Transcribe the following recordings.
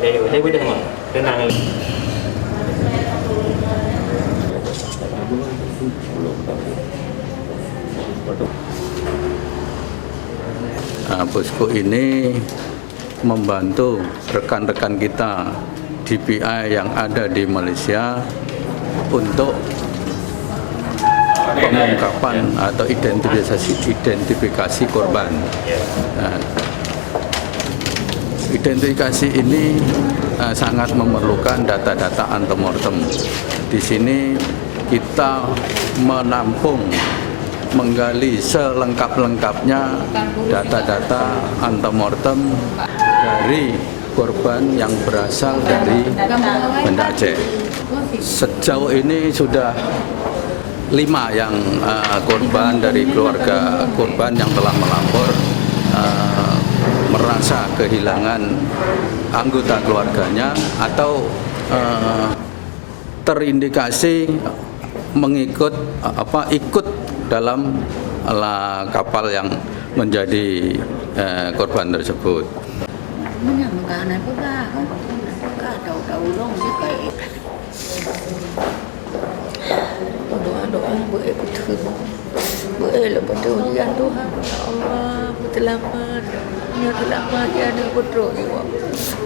Đây bây giờ mà đơn hàng này. Posko ini membantu rekan-rekan kita DPI yang ada di Malaysia untuk pengungkapan atau identifikasi korban. Nah, identifikasi ini sangat memerlukan data-data antemortem. Di sini kita menampung, menggali selengkap-lengkapnya data-data antemortem dari korban yang berasal dari Banda Aceh. Sejauh ini sudah 5 yang korban dari keluarga korban yang telah melapor merasa kehilangan anggota keluarganya atau terindikasi ikut dalam kapal yang menjadi korban tersebut. Doa betul betul ya Tuhan, ya Allah, selamat ya selamat ya ada putra juga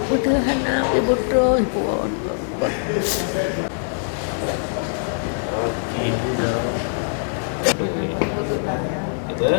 putra anak putra ibu. Itu.